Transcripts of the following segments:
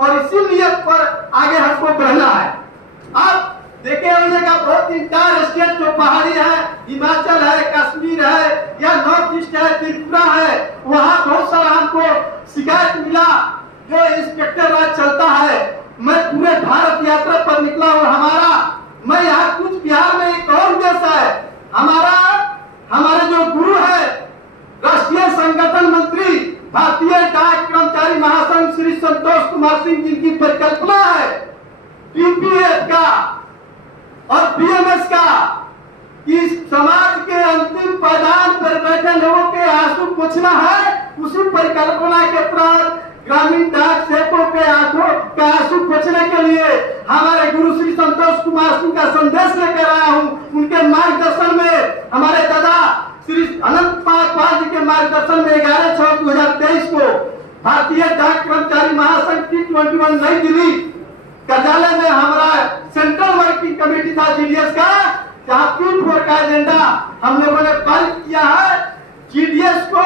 और इसी नियत पर आगे हमको बढ़ना है। आप देखे होइएगा बहुत इंटर स्टेट जो पहाड़ी है, हिमाचल है, कश्मीर है या नॉर्थ ईस्ट है, त्रिपुरा है, वहाँ बहुत सारा हमको शिकायत मिला जो इंस्पेक्टर राज चलता है। मैं पूरे भारत यात्रा पर निकला हूँ। मैं यहाँ कुछ बिहार में एक और उद्देश्य है। हमारे जो गुरु है राष्ट्रीय संगठन मंत्री भारतीय डाक कर्मचारी महासंघ श्री संतोष कुमार सिंह, जिनकी परिकल्पना है पीपीएफ का और बीएमएस का, कि समाज के अंतिम पायदान पर बैठे लोगों के आंसू पोंछना है। उसी परिकल्पना के तहत ग्रामीण डाक सेवकों के आंखों का आंसू पोंछने के लिए हमारे गुरु श्री संतोष कुमार सिंह का संदेश लेकर आया हूँ। उनके मार्गदर्शन में, हमारे दादा श्री अनंत पाल जी के मार्गदर्शन में 11/6/2023 को भारतीय डाक कर्मचारी महासंघ T21 नई दिल्ली कार्यालय में हमारा सेंट्रल वर्किंग कमेटी था जीडीएस का, जहाँ 3-4 का एजेंडा हम लोगों ने पारित किया है। जीडीएस को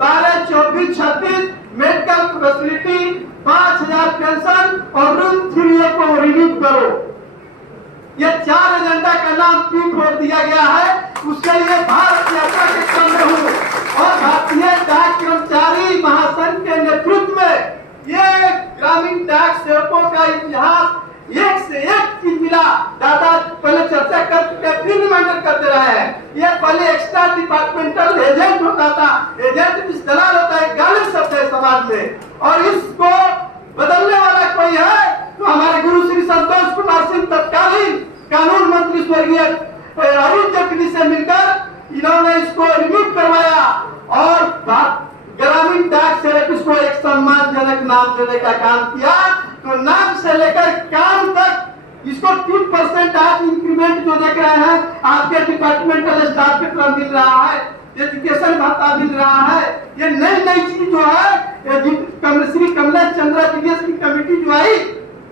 12/24/36 मेडिकल फैसिलिटी, 5000 पेंशन और रूम 3A को रिन्यू करो। ये 4 एजेंडा का नाम T4 दिया गया है। उसके लिए भारत यात्रा के क्रम में हूँ और भारतीय डाक कर्मचारी महासंघ के नेतृत्व में ये ग्रामीण डाक सेवकों का इतिहास एक से एक चीज मिला। दादा पहले चर्चा कर चुके, फिर रिमाइंडर करते रहे हैं। ये पहले एक्स्ट्रा डिपार्टमेंटल एजेंट होता था। एजेंट इस दलाल होता है, गाली शब्द है समाज में, और इसको बदलने वाला कोई है तो हमारे गुरु श्री संतोष कुमार सिंह तत्कालीन कानून मंत्री स्वर्गीय अरुण जेटली से मिलकर इन्होंने इसको रिन्यू करवाया और ग्रामीण डाक सेवक इसको एक सम्मानजनक नाम देने का काम किया। तो नाम से लेकर काम तक इसको 3% आज इंक्रीमेंट जो देख रहे हैं आपके डिपार्टमेंटल स्टाफ के तरफ मिल रहा है, एजुकेशन भत्ता मिल रहा है। ये नई चीज जो है श्री कमलेश चंद्रा जीडीएस की कमेटी जो आई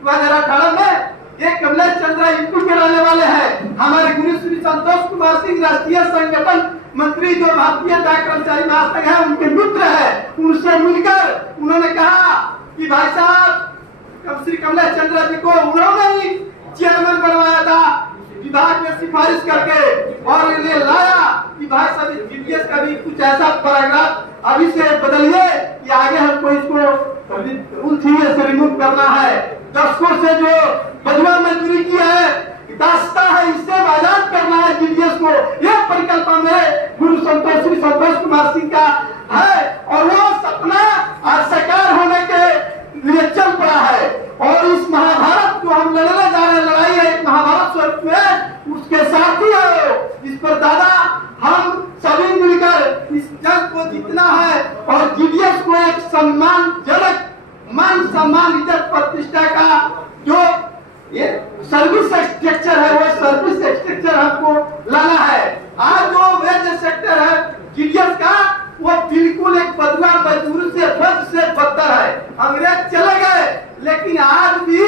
2018 में, ये कमलेश चंद्रा यूपी के रहने वाले हैं। हमारे गुरु श्री संतोष कुमार सिंह राष्ट्रीय संगठन मंत्री जो भारतीय डाक कर्मचारी महासंघ है उनके मित्र है। उनसे मिलकर उन्होंने कहा कि भाई साहब श्री कमलेश चंद्रा जी को उन्होंने ही चेयरमैन बनवाया था विभाग में सिफारिश करके, और ये लाया कि भाई साहब जीडीएस का भी कुछ ऐसा पैराग्राफ अभी से बदलिए कि आगे हमको इसको से रिमूव करना है। दशकों से जो बदवा मजदूरी की है, दास्ता है, इससे आजाद करना है जीडीएस को। यह परिकल्पना में गुरु श्री संतोष कुमार सिंह का है और वो सपना आज साकार होने के लिए चल पड़ा है। और इस महाभारत को हम लड़ने जा रहे हैं, लड़ाई है एक महाभारत स्वरूप में, उसके साथ ही है। इस पर दादा हम सभी मिलकर इस जंग को जीतना है और जीडीएस को एक सम्मानजनक मान सम्मान इज्जत प्रतिष्ठा का जो ये सर्विस स्ट्रक्चर है वो सर्विस स्ट्रक्चर हमको लाना है। आज जो वेज सेक्टर है जीडीएस का वो बिल्कुल एक बदला मजदूरी से बदतर है। अंग्रेज चले गए लेकिन आज भी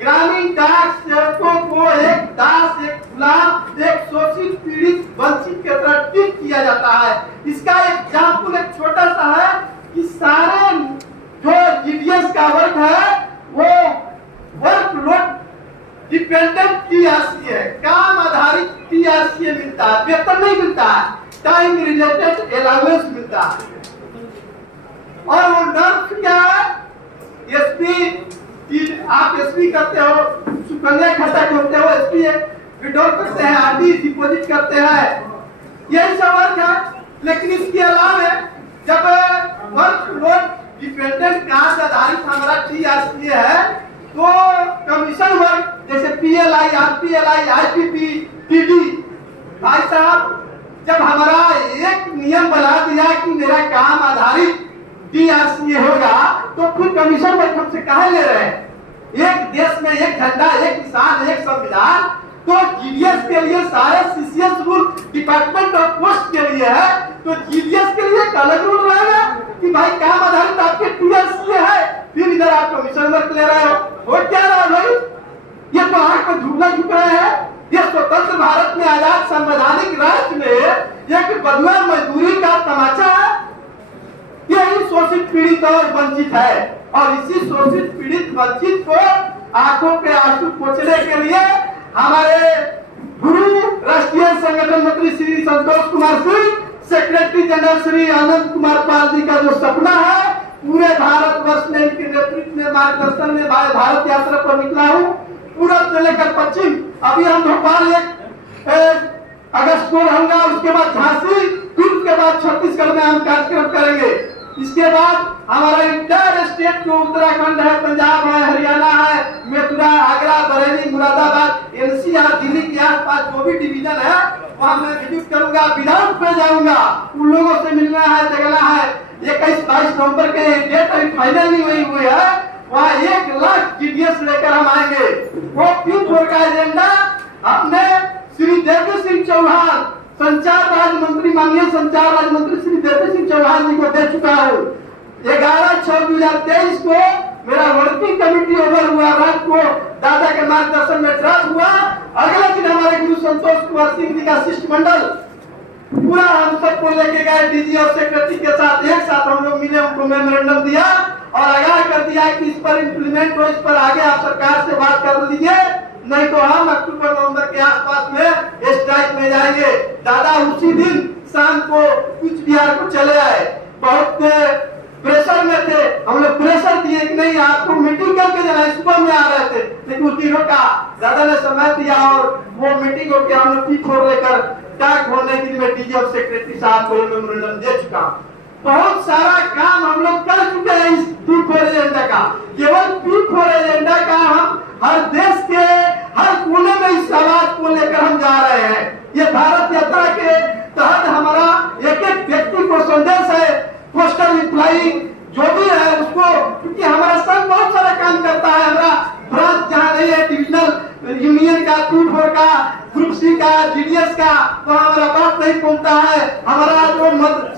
ग्रामीण डाक सेवकों को एक दास, एक गुलाम, एक शोषित, पीड़ित, वंचित के तरह ट्रीट किया जाता है। इसका एग्जाम्पल एक छोटा सा है कि सारे जो जीडीएस का वर्क है वो वर्क लोड डिपेंडेंट टीआरसी है, काम आधारित टीआरसी मिलता है, वेतन नहीं मिलता है, टाइम रिलेटेड अलाउंस मिलता है। और वो नर्स क्या है, एसपी, आप एसपी करते हो, सुकन्या खाता खोलते हो, एसपी विड्रॉल करते हैं, आरडी डिपॉजिट करते हैं, यही सब वर्क है। लेकिन इसके अलावा जब वर्क लोड डिपेंडेंट काम आधारित हमारा टीआरसी है तो कमीशन वर्क जैसे पीएलआई, आरपीएलआई, आईपीपी, टीडी, भाई साहब जब हमारा एक नियम बना दिया कि मेरा काम आधारित टीआरसी होगा तो फिर कमीशन वर्क हमसे काहे ले रहे हैं? एक देश में एक झंडा, एक किसान, एक संविधान, तो जीडीएस के लिए सारे CCS rule department of post के लिए है, तो जीडीएस के लिए एक अलग रूल रहेगा कि भाई काम आधारित आपके टीआरसी है, फिर इधर आप कमीशन वर्क ले रहे हो क्या रहा है भाई? ये तो आंख में झूला झुक रहे हैं। ये स्वतंत्र भारत में आजाद संवैधानिक राष्ट्र में एक बदला मजदूरी का तमाचा है। यही शोषित, पीड़ित और वंचित है। और इसी शोषित पीड़ित वंचित को आंखों के आंसू पोंछने के लिए हमारे गुरु राष्ट्रीय संगठन मंत्री श्री संतोष कुमार सिंह, सेक्रेटरी जनरल श्री आनंद कुमार पाल जी का जो सपना है, पूरे भारतवर्ष में इनके नेतृत्व में मार्गदर्शन में भारत यात्रा पर निकला हूँ, पूरब से लेकर पश्चिम। अभी हम भोपाल 1 अगस्त को रहूंगा, उसके बाद झांसी, फिर उसके बाद छत्तीसगढ़ में हम कार्यक्रम करेंगे। इसके बाद हमारा इंटर स्टेट जो उत्तराखंड है, पंजाब है, हरियाणा है, मथुरा, आगरा, बरेली, मुरादाबाद, एनसीआर, दिल्ली के आसपास जो भी डिवीजन है वहाँ मैं विजिट करूंगा, विधान पे जाऊंगा, उन लोगों से मिलना है, जगना है। 21-22 नवंबर के डेट अभी फाइनल नहीं हुई है, वहाँ 1 लाख जीडीएस लेकर हम आएंगे। वो 3 का एजेंडा हमने श्री देवेंद्र सिंह चौहान, संचार राज्य मंत्री, माननीय संचार राज्य मंत्री श्री देवेंद्र सिंह चौहान जी को दे चुका हूँ। 11/6/2023 को मेरा वर्किंग कमेटी ओवर हुआ, रात को दादा के मार्गदर्शन में ड्राफ्ट हुआ। अगले दिन हमारे गुरु संतोष कुमार सिंह जी का शिष्टमंडल पूरा हम सबको लेके गए, डीजी और सेक्रेटरी के साथ एक साथ हम लोग मिले, उनको मेमोरेंडम दिया और आगाह कर दिया कि इस पर इम्प्लीमेंट हो, इस पर आगे आप सरकार से बात कर लीजिए, नहीं तो हम अक्टूबर-नवंबर के आसपास में स्ट्राइक में जाएंगे। दादा उसी दिन शाम को कुछ बिहार को चले आए, बहुत प्रेशर में थे, हम लोग प्रेशर दिए कि नहीं आपको मीटिंग करके जाना, सुबह में आ रहे थे, लेकिन उस दिनों का दादा ने समय दिया और वो मीटिंग होकर हम लोग पीछोड़ लेकर टाक होने के लिए डीजी और सेक्रेटरी साहब को मेमोरेंडम दे चुका। बहुत सारा काम हम लोग कर चुके हैं इस P4 एजेंडा का। केवल P4 एजेंडा का हम हर देश के हर कोने में इस आवाज को लेकर हम जा रहे हैं। ये भारत यात्रा के तहत हमारा एक व्यक्ति को संदेश है, पोस्टल इम्प्लाई जो भी है उसको, क्योंकि हमारा संघ बहुत सारा काम करता है। हमारा ब्रांच जहाँ नहीं है, डिविजनल यूनियन का, P4 का, ग्रुप सी का, जीडीएस का, तो हमारा बात नहीं पहुंचता है। हमारा जो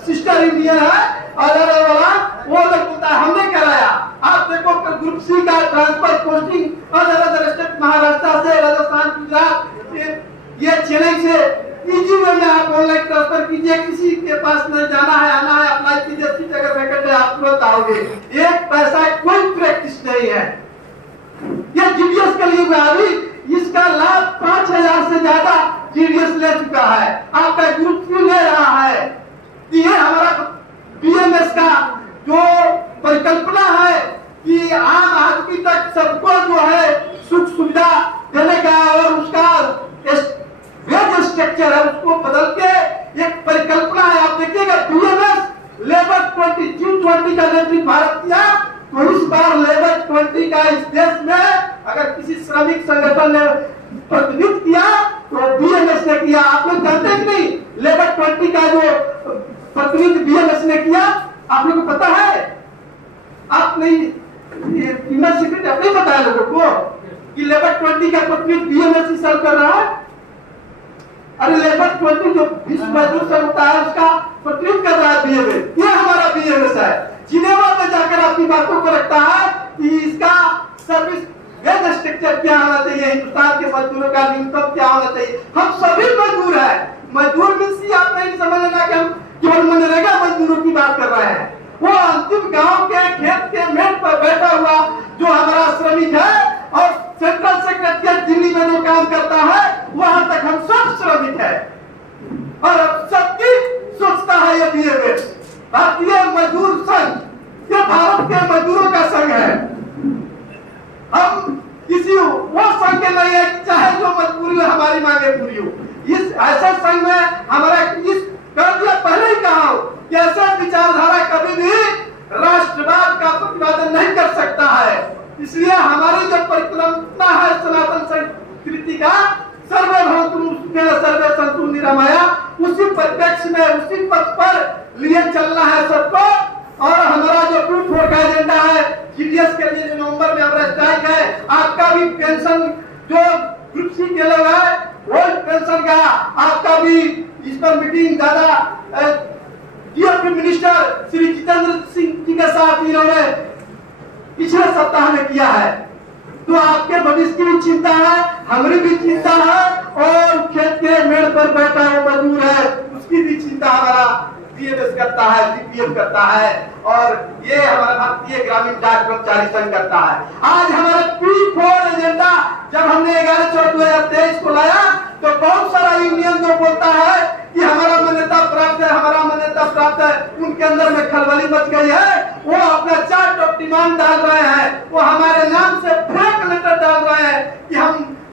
सिस्टर यूनियन है अदर वाला वो लोग होता है, हमने कराया। आप देखो ग्रुप सी का transfer posting other state, Maharashtra से, राजस्थान, गुजरात, ये चेन्नई से इजी वे में आप ऑनलाइन ट्रांसफर कीजिए, किसी के पास नहीं जाना है, आना है, अप्लाई कीजिए, सीट अगर वैकेंट है आप तुरंत आओगे। 1 पैसा कोई प्रैक्टिस नहीं है। ये जीडीएस के लिए अभी इसका लाभ 5000 से ज्यादा जीडीएस ले चुका है, आपका ग्रुप क्यों ले रहा है? ये हमारा बीएमएस का जो परिकल्पना है कि आम आदमी तक सबको जो है सुख सुविधा देने का और उसका वेज स्ट्रक्चर है उसको बदल के एक परिकल्पना है। आप देखिएगा बीएमएस लेबर 20 का नेतृत्व भारत किया, तो इस बार लेबर 20 का इस देश में अगर किसी श्रमिक संगठन ने प्रतिनिधित्व किया तो बीएमएस ने किया। आप लोग जानते हैं कि नहीं, लेबर 20 का जो प्रतिनिधित्व बीएमएस ने किया, आप लोगों को पता है? आप नहीं, सेक्रेटरी आपने बताया लोगों को कि लेबर 20 का प्रतिनिधित्व बीएमएस ही सर्व कर रहा है। अरे लेबर 20 जो विश्व मजदूर संघ होता है उसका प्रतिनिधित्व कर रहा है बीएमएस, ये हमारा बीएमएस है। जिनेवा में जाकर अपनी बातों को रखता है कि इसका सर्विस वेज स्ट्रक्चर क्या होना चाहिए, हिंदुस्तान के मजदूरों का न्यूनतम क्या होना चाहिए। हम सभी मजदूर हैं। मजदूर मीन्स आप नहीं समझ लेना कि हम केवल मनरेगा मजदूरों की बात कर रहे हैं। वो अंतिम गांव के खेत के मेट पर बैठा हुआ जो हमारा श्रमिक है और सेंट्रल सेक्रेटरी दिल्ली में जो काम करता है, वहां तक हम सब श्रमिक है और सबकी सोचता है ये बीएमएस भारतीय मजदूर संघ, ये भारत के मजदूरों का संघ है। हम किसी वो संघ के नहीं है, चाहे जो मजबूरी हो हमारी मांगे पूरी हो। इस ऐसे संघ में हमारा इस कर दिया पहले ही कहा हो कि ऐसा विचारधारा कभी भी राष्ट्रवाद का प्रतिपादन नहीं कर सकता है। इसलिए हमारी जो परिकल्पना है सनातन संस्कृति का, सर्वे भवन्तु सुखिनः सर्वे सन्तु निरामया, उसी परिप्रेक्ष्य में उसी पथ पर लिए चलना है सबको। और हमारा जो P4 का एजेंडा है, जीडीएस के लिए जो नवंबर में हमारा स्ट्राइक है, आपका भी पेंशन जो ग्रुप सी के लोग है ओल्ड पेंशन का आपका भी इस पर मीटिंग दादा डीएफपी मिनिस्टर श्री जितेंद्र सिंह जी के साथ इन्होंने पिछले सप्ताह में किया है। तो आपके भविष्य की भी चिंता है, हमारी भी चिंता है और खेत के मेड़ पर बैठा हुआ मजदूर है उसकी भी चिंता हमारा बीएमएस करता है, बीपीएफ करता है, और ये हमारा भारतीय ग्रामीण डाक कर्मचारी संघ करता है। आज हमारा P4 एजेंडा जब हमने 11/4/2023 को लाया तो बहुत सारा यूनियन जो बोलता है कि हमारा मान्यता प्राप्त है, हमारा मान्यता प्राप्त है, उनके अंदर में खलबली मच गई है। वो अपना चार्ट ऑफ डिमांड डाल रहे हैं, वो हमारे